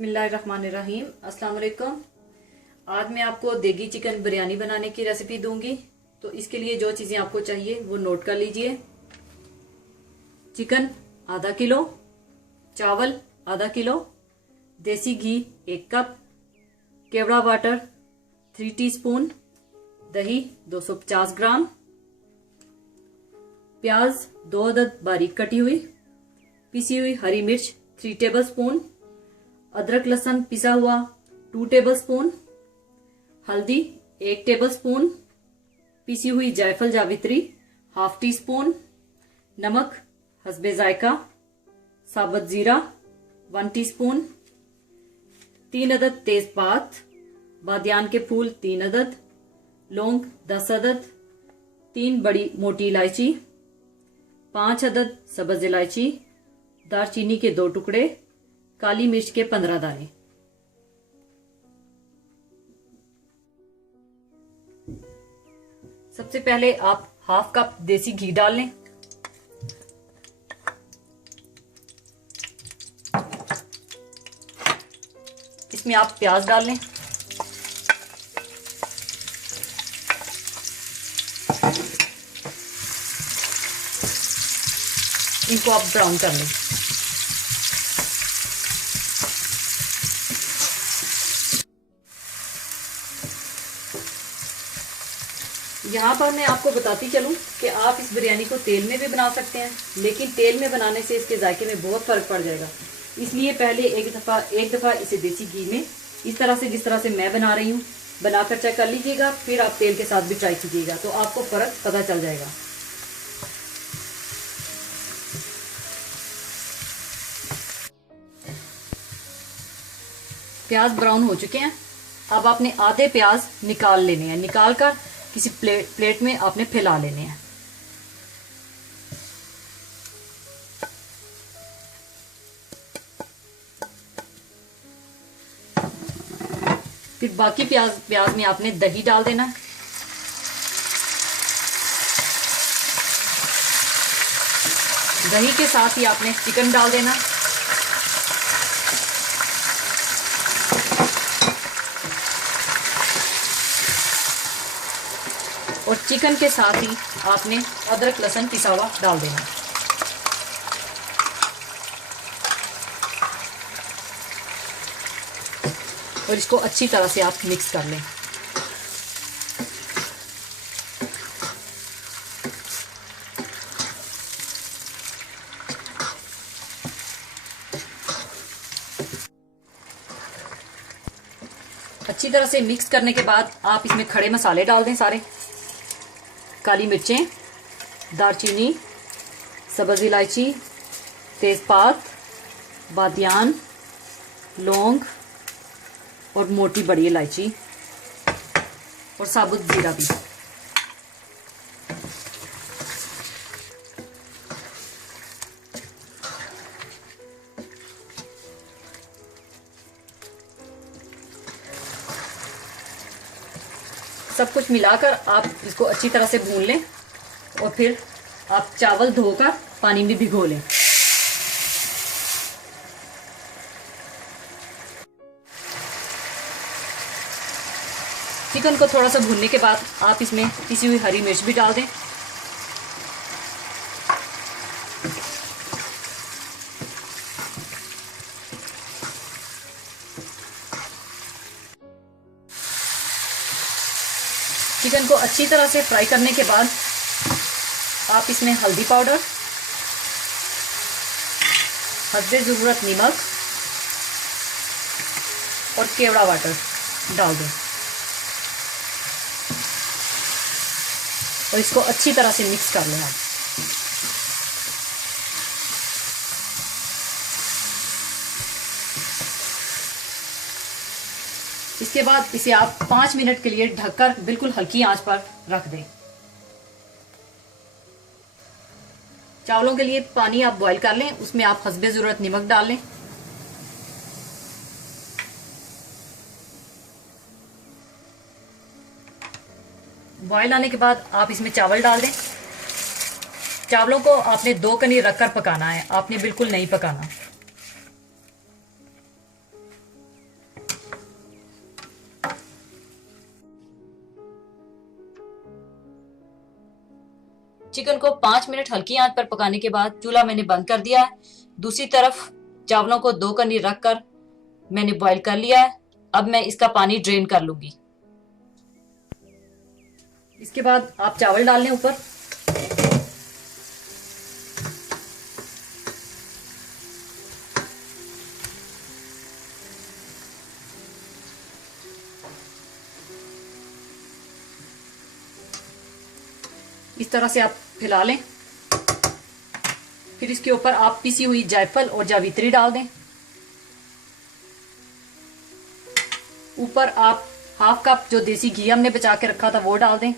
बिस्मिल्लाहिर्रहमानिर्रहीम। अस्सलाम वालेकुम। आज मैं आपको देगी चिकन बिरयानी बनाने की रेसिपी दूंगी। तो इसके लिए जो चीज़ें आपको चाहिए वो नोट कर लीजिए। चिकन आधा किलो, चावल आधा किलो, देसी घी 1 कप, केवड़ा वाटर 3 टीस्पून, दही 250 ग्राम, प्याज 2 अदद बारीक कटी हुई, पिसी हुई हरी मिर्च 3 टेबलस्पून, अदरक लहसुन पिसा हुआ 2 टेबलस्पून, हल्दी 1 टेबलस्पून, पिसी हुई जायफल जावित्री 1/2 टीस्पून, नमक हस्बे जायका, साबुत जीरा 1 टीस्पून, 3 अदद तेजपात, बादियान के फूल 3 अदद, लौंग 10 अदद, 3 बड़ी मोटी इलायची, 5 अदद सब्ज इलायची, दालचीनी के 2 टुकड़े, काली मिर्च के 15 दाने। सबसे पहले आप 1/2 कप देसी घी डाल लें। इसमें आप प्याज डाल लें। इनको आप ब्राउन कर लें। यहाँ पर मैं आपको बताती चलूं कि आप इस बिरयानी को तेल में भी बना सकते हैं, लेकिन तेल में बनाने से इसके जायके में बहुत फर्क पड़ जाएगा। इसलिए पहले एक दफ़ा इसे देसी घी में इस तरह से, जिस तरह से मैं बना रही हूँ, बनाकर चेक कर लीजिएगा। फिर आप तेल के साथ भी ट्राई कीजिएगा तो आपको फर्क पता चल जाएगा। प्याज ब्राउन हो चुके हैं। अब आपने आधे प्याज निकाल लेने हैं। निकाल कर किसी प्लेट में आपने फैला लेने हैं। फिर बाकी प्याज में आपने दही डाल देना है। दही के साथ ही आपने चिकन डाल देना। और चिकन के साथ ही आपने अदरक लहसुन पिसा हुआ डाल देना। और इसको अच्छी तरह से आप मिक्स कर लें। अच्छी तरह से मिक्स करने के बाद आप इसमें खड़े मसाले डाल दें सारे। काली मिर्चें, दालचीनी, सब्ज इलायची, तेजपात, बादियान, लौंग और मोटी बड़ी इलायची और साबुत जीरा भी। सब कुछ मिलाकर आप इसको अच्छी तरह से भून लें और फिर आप चावल धोकर पानी में भिगो लें। चिकन को थोड़ा सा भूनने के बाद आप इसमें पिसी हुई हरी मिर्च भी डाल दें। चिकन को अच्छी तरह से फ्राई करने के बाद आप इसमें हल्दी पाउडर, हस्बे ज़रूरत नमक और केवड़ा वाटर डाल दें और इसको अच्छी तरह से मिक्स कर लें। इसके बाद इसे आप 5 मिनट के लिए ढककर बिल्कुल हल्की आंच पर रख दें। चावलों के लिए पानी आप बॉईल कर लें, उसमें आप हस्बे ज़रूरत नमक डाल लें। बॉईल आने के बाद आप इसमें चावल डाल दें। चावलों को आपने 2 कनी रखकर पकाना है, आपने बिल्कुल नहीं पकाना। चिकन को 5 मिनट हल्की आंच पर पकाने के बाद चूल्हा मैंने बंद कर दिया है। दूसरी तरफ चावलों को 2 कनी रखकर मैंने बॉईल कर लिया है। अब मैं इसका पानी ड्रेन कर लूंगी। इसके बाद आप चावल डाल लें ऊपर। इस तरह से आप फैला लें। फिर इसके ऊपर आप पिसी हुई जायफल और जावित्री डाल दें। ऊपर आप हाफ कप जो देसी घी हमने बचा के रखा था वो डाल दें।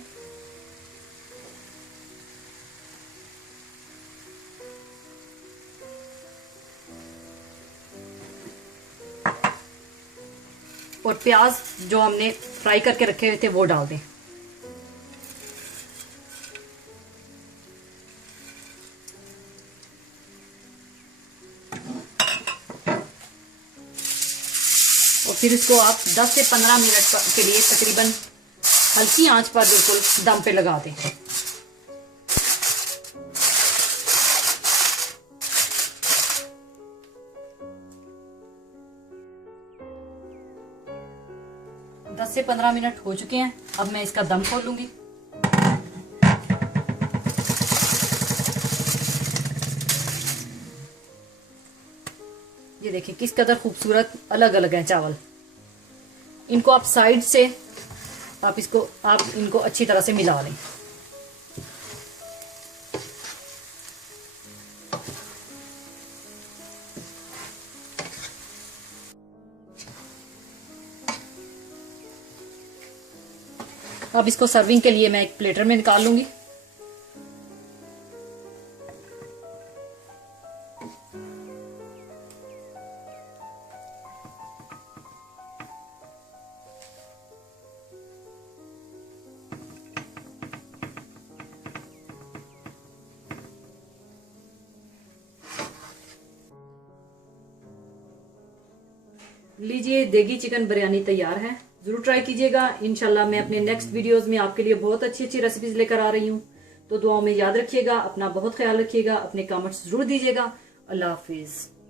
और प्याज जो हमने फ्राई करके रखे हुए थे वो डाल दें। और फिर इसको आप 10 से 15 मिनट के लिए तकरीबन हल्की आंच पर बिल्कुल दम पे लगा दें। दस से 15 मिनट हो चुके हैं। अब मैं इसका दम खोल लूंगी। ये देखिए किस कदर खूबसूरत अलग अलग हैं चावल। इनको आप साइड से आप इनको अच्छी तरह से मिला लें। अब इसको सर्विंग के लिए मैं एक प्लेटर में निकाल लूंगी। लीजिए, देगी चिकन बिरयानी तैयार है। जरूर ट्राई कीजिएगा। इंशाल्लाह मैं अपने नेक्स्ट वीडियोस में आपके लिए बहुत अच्छी अच्छी रेसिपीज लेकर आ रही हूँ। तो दुआओं में याद रखिएगा, अपना बहुत ख्याल रखिएगा, अपने कमेंट्स जरूर दीजिएगा। अल्लाह हाफिज।